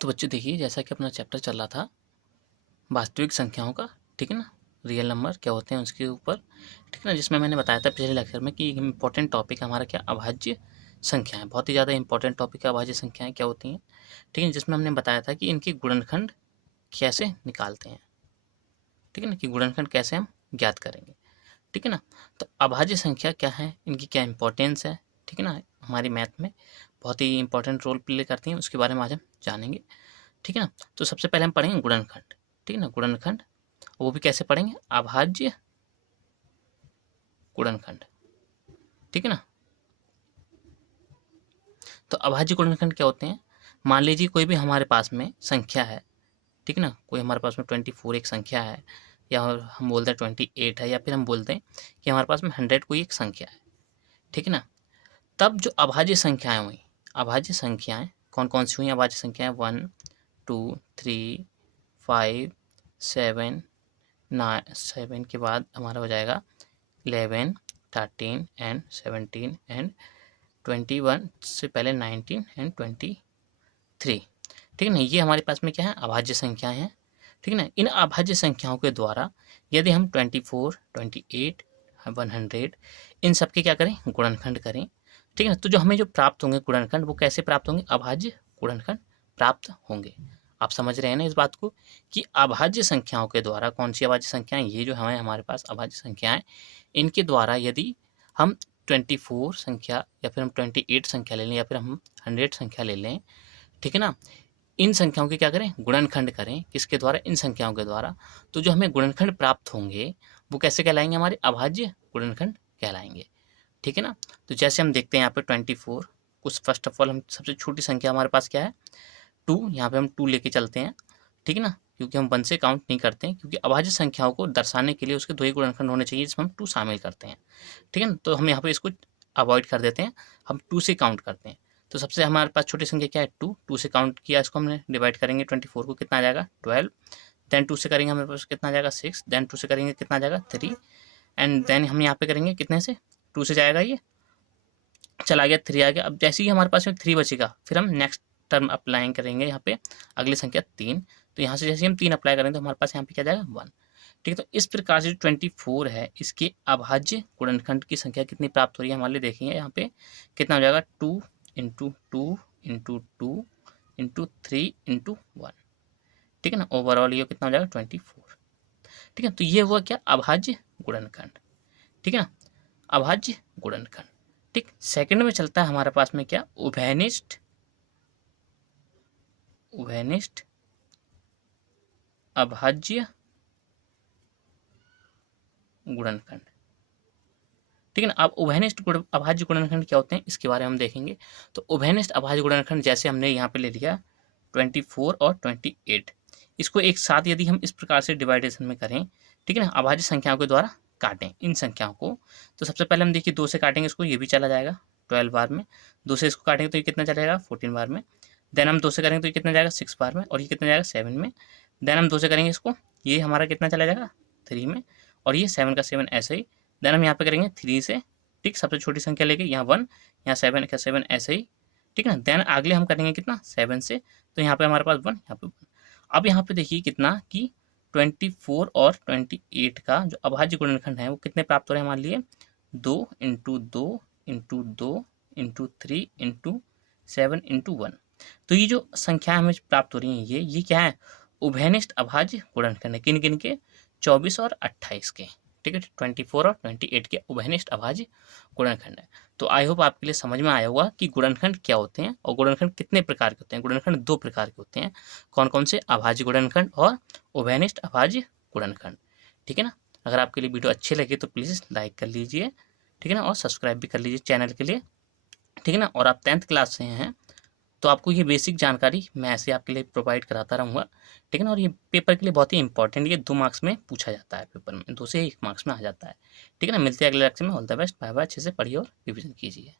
तो बच्चों देखिए, जैसा कि अपना चैप्टर चल रहा था वास्तविक संख्याओं का, ठीक है ना, रियल नंबर क्या होते हैं उसके ऊपर, ठीक है ना, जिसमें मैंने बताया था पिछले लेक्चर में कि एक इम्पॉर्टेंट टॉपिक हमारा क्या, अभाज्य संख्याएं। बहुत ही ज़्यादा इंपॉर्टेंट टॉपिक है अभाज्य संख्याएं क्या होती हैं, ठीक है, जिसमें हमने बताया था कि इनके गुणनखंड कैसे निकालते हैं, ठीक है ना, कि गुणनखंड कैसे हम ज्ञात करेंगे, ठीक है ना। तो अभाज्य संख्या क्या है, इनकी क्या इंपॉर्टेंस है, ठीक है ना, हमारी मैथ में बहुत ही इंपॉर्टेंट रोल प्ले करती हैं, उसके बारे में आज हम जानेंगे, ठीक है ना। तो सबसे पहले हम पढ़ेंगे गुणनखंड, ठीक है ना, गुणनखंड, वो भी कैसे पढ़ेंगे, अभाज्य गुणनखंड, ठीक है ना। तो अभाज्य गुणनखंड क्या होते हैं, मान लीजिए कोई भी हमारे पास में संख्या है, ठीक है ना, कोई हमारे पास में 24 एक संख्या है, या हम बोलते हैं 28 है, या फिर हम बोलते हैं कि हमारे पास में 100 कोई एक संख्या है, ठीक है ना। तब जो अभाज्य संख्याएं हुई, अभाज्य संख्याएं कौन कौन सी हुई, अभाज्य संख्याएं 1 2 3 5 7 9, 7 के बाद हमारा हो जाएगा 11 13 एंड 17 एंड 21 से पहले 19 एंड 23, ठीक है ना। ये हमारे पास में क्या है, अभाज्य संख्याएं हैं, ठीक है ना। इन अभाज्य संख्याओं के द्वारा यदि हम 24 28 100 इन सब के क्या करें, गुणनखंड करें, ठीक है ना। तो जो हमें जो प्राप्त होंगे गुणनखंड, वो कैसे प्राप्त होंगे, अभाज्य गुणनखंड प्राप्त होंगे। आप समझ रहे हैं ना इस बात को, कि अभाज्य संख्याओं के द्वारा, कौन सी अभाज्य संख्याएं, ये जो हमें हमारे पास अभाज्य संख्याएं, इनके द्वारा यदि हम 24 संख्या या फिर हम 28 संख्या ले लें या फिर हम 100 संख्या ले लें, ठीक है ना, इन संख्याओं के क्या करें, गुणनखंड करें, किसके द्वारा, इन संख्याओं के द्वारा। तो जो हमें गुणनखंड प्राप्त होंगे वो कैसे कहलाएंगे, हमारे अभाज्य गुणनखंड कहलाएंगे, ठीक है ना। तो जैसे हम देखते हैं यहाँ पे 24, कुछ फर्स्ट ऑफ ऑल हम सबसे छोटी संख्या हमारे पास क्या है, 2, यहाँ पे हम 2 लेके चलते हैं, ठीक है ना, क्योंकि हम 1 से काउंट नहीं करते हैं, क्योंकि अभाज्य संख्याओं को दर्शाने के लिए उसके 2 ही गुणनखंड होने चाहिए जिसमें हम 2 शामिल करते हैं, ठीक है ना। तो हम यहाँ पे इसको अवॉइड कर देते हैं, हम 2 से काउंट करते हैं। तो सबसे हमारे पास छोटी संख्या क्या है, 2, 2 से काउंट किया, इसको हमने डिवाइड करेंगे 24 को, कितना आ जाएगा 12, देन 2 से करेंगे हमारे पास कितना आ जाएगा 6, देन 2 से करेंगे कितना आ जाएगा 3, एंड देन हम यहाँ पे करेंगे कितने से, 2 से जाएगा ये, चला गया 3 आ गया। अब जैसे ही हमारे पास में 3 बचेगा, फिर हम नेक्स्ट टर्म अप्लाई करेंगे यहाँ पे, अगली संख्या 3, तो यहाँ से जैसे हम 3 अप्लाई करेंगे तो हमारे पास यहाँ पे क्या जाएगा 1, ठीक है। तो इस प्रकार से जो 24 है, इसके अभाज्य गुणनखंड की संख्या कितनी प्राप्त हो रही है हमारे लिए, देखेंगे यहाँ पे कितना हो जाएगा, 2 इंटू 2 इंटू 2 इंटू 3 इंटू 1, ठीक है ना। ओवरऑल ये कितना हो जाएगा 24, ठीक है। तो ये हुआ क्या, अभाज्य गुणनखंड, ठीक है ना, अभाज्य गुणनखंड, ठीक। सेकंड में चलता है हमारे पास में क्या, उभयनिष्ठ, उभयनिष्ठ अभाज्य गुणनखंड, ठीक है ना। अब उभयनिष्ठ अभाज्य गुणनखंड क्या होते हैं, इसके बारे में हम देखेंगे। तो उभयनिष्ठ अभाज्य गुणनखंड जैसे हमने यहाँ पे ले लिया 24 और 28, इसको एक साथ यदि हम इस प्रकार से डिवाइडेशन में करें, ठीक है ना, अभाज्य संख्याओं के द्वारा काटें इन संख्याओं को, तो सबसे पहले हम देखिए 2 से काटेंगे इसको, ये भी चला जाएगा 12 बार में, 2 से इसको काटेंगे तो ये कितना चलेगा 14 बार में, देन हम 2 से करेंगे तो ये कितना जाएगा 6 बार में, और ये कितना जाएगा 7 में, देन हम 2 से करेंगे इसको, ये हमारा कितना चला जाएगा 3 में, और ये 7 का 7 ऐसे ही, देन हम यहाँ पे करेंगे 3 से, ठीक, सबसे छोटी संख्या लेके यहाँ 1, यहाँ 7 का 7 ऐसे ही, ठीक है ना। देन अगले हम करेंगे कितना 7 से, तो यहाँ पे हमारे पास 1, यहाँ पे 1। अब यहाँ पे देखिए कितना कि 24 और 28 का जो अभाज्य गुणनखंड है वो कितने प्राप्त हो रहे हैं हमारे लिए, 2 into 2 into 2 into 3 into 7 into 1। तो ये जो संख्या हमें प्राप्त हो रही है, ये क्या है, उभयनिष्ठ अभाज्य गुणनखंड है, किन किन के, 24 और 28 के, ठीक है, 24 और 28 के उभयनिष्ठ अभाज्य गुणनखंड है। तो आई होप आपके लिए समझ में आया होगा कि गुणनखंड क्या होते हैं और गुणनखंड कितने प्रकार के होते हैं। गुणनखंड 2 प्रकार के होते हैं, कौन कौन से, अभाज्य गुणनखंड और उभयनिष्ठ अभाज्य गुणनखंड, ठीक है ना। अगर आपके लिए वीडियो अच्छे लगे तो प्लीज़ लाइक कर लीजिए, ठीक है ना, और सब्सक्राइब भी कर लीजिए चैनल के लिए, ठीक है ना। और आप 10th क्लास से हैं तो आपको ये बेसिक जानकारी मैं ऐसे आपके लिए प्रोवाइड कराता रहूँगा, ठीक है ना। और ये पेपर के लिए बहुत ही इंपॉर्टेंट, ये 2 मार्क्स में पूछा जाता है, पेपर में 2 से 1 मार्क्स में आ जाता है, ठीक है ना। मिलते हैं अगले लेक्चर में, all the best, bye bye, अच्छे से पढ़िए और रिविजन कीजिए।